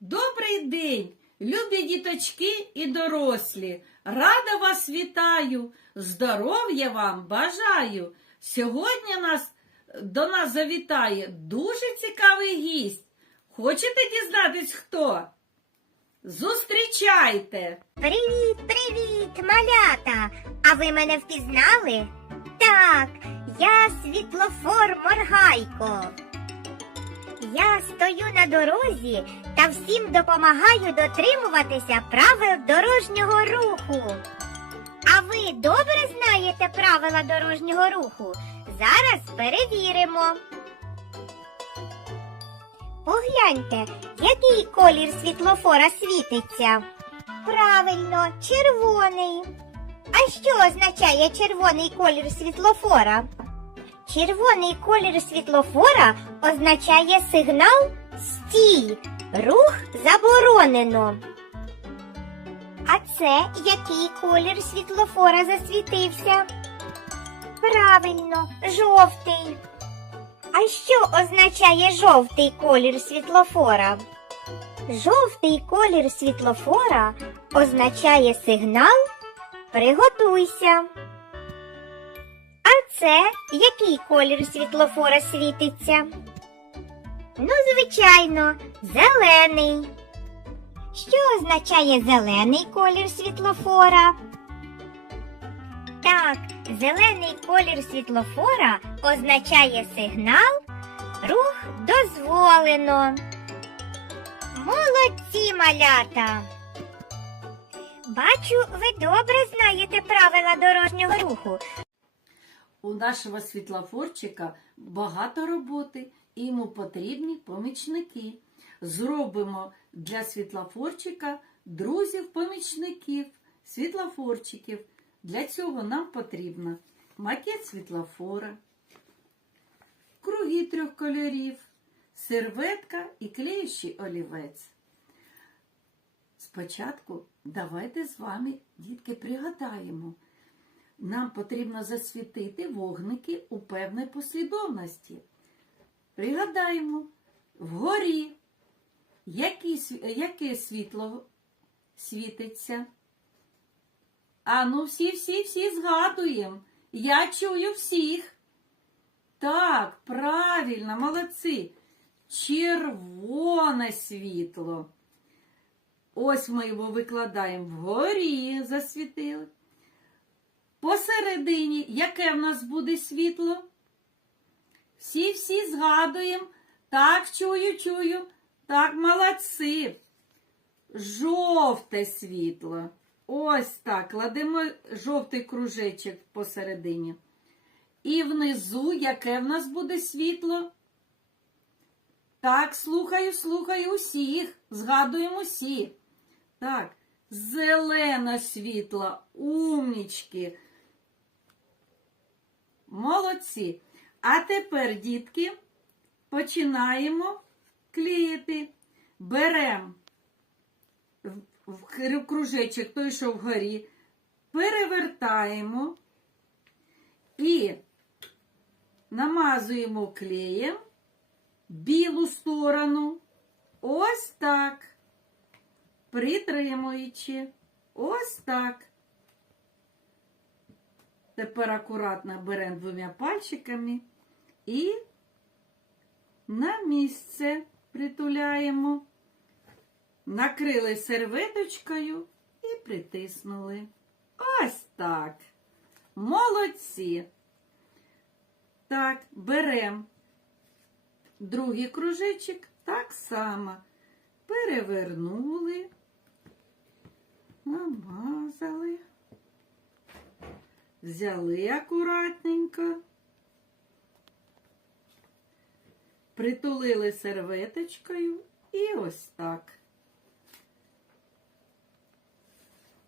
Добрий день, любі діточки і дорослі. Рада вас вітаю, здоров'я вам бажаю. Сьогодні нас, до нас завітає дуже цікавий гість. Хочете дізнатись хто? Зустрічайте! Привіт, привіт, малята! А ви мене впізнали? Так, я світлофор Моргайко. Я стою на дорозі та всім допомагаю дотримуватися правил дорожнього руху. А ви добре знаєте правила дорожнього руху? Зараз перевіримо. Погляньте, який колір світлофора світиться. Правильно, червоний. А що означає червоний колір світлофора? Червоний колір світлофора означає сигнал стій. Рух заборонено. А це який колір світлофора засвітився? Правильно, жовтий. А що означає жовтий колір світлофора? Жовтий колір світлофора означає сигнал Приготуйся. А це який колір світлофора світиться? Ну, звичайно, зелений. Що означає зелений колір світлофора? Так, зелений колір світлофора означає сигнал рух дозволено. Молодці малята! Бачу, ви добре знаєте правила дорожнього руху. У нашого світлофорчика багато роботи і йому потрібні помічники. Зробимо для світлофорчика друзів-помічників, світлофорчиків. Для цього нам потрібно макет світлофора, круги трьох кольорів, серветка і клеючий олівець. Спочатку давайте з вами, дітки, пригадаємо. Нам потрібно засвітити вогники у певній послідовності. Пригадаємо, вгорі яке світло світиться. А ну всі, всі, всі згадуємо. Я чую всіх. Так, правильно, молодці. Червоне світло. Ось ми його викладаємо вгорі, засвітили. Посередині, яке в нас буде світло? Всі-всі згадуємо. Так, чую, чую. Так, молодці. Жовте світло. Ось так. Кладемо жовтий кружечок посередині. І внизу, яке в нас буде світло? Так, слухаю, слухаю усіх. Згадуємо усі. Так, зелене світло, умнічки. Молодці. А тепер, дітки, починаємо клеїти. Беремо кружечок той, що вгорі, перевертаємо і намазуємо клеєм білу сторону. Ось так. Притримуючи. Ось так. Тепер акуратно беремо двома пальчиками і на місце притуляємо. Накрили серветочкою і притиснули. Ось так. Молодці. Так, беремо другий кружечок так само. Перевернули, намазали, взяли акуратненько, притулили серветочкою і ось так.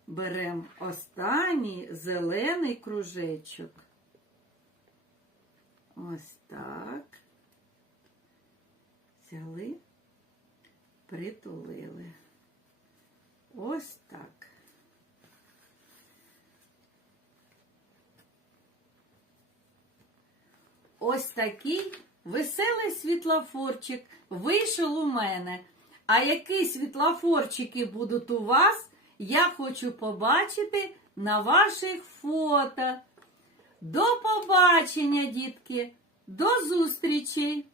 Беремо останній зелений кружечок. Ось так. Взяли, притулили. Ось так. Ось такий веселий світлофорчик вийшов у мене. А які світлофорчики будуть у вас, я хочу побачити на ваших фото. До побачення, дітки! До зустрічі!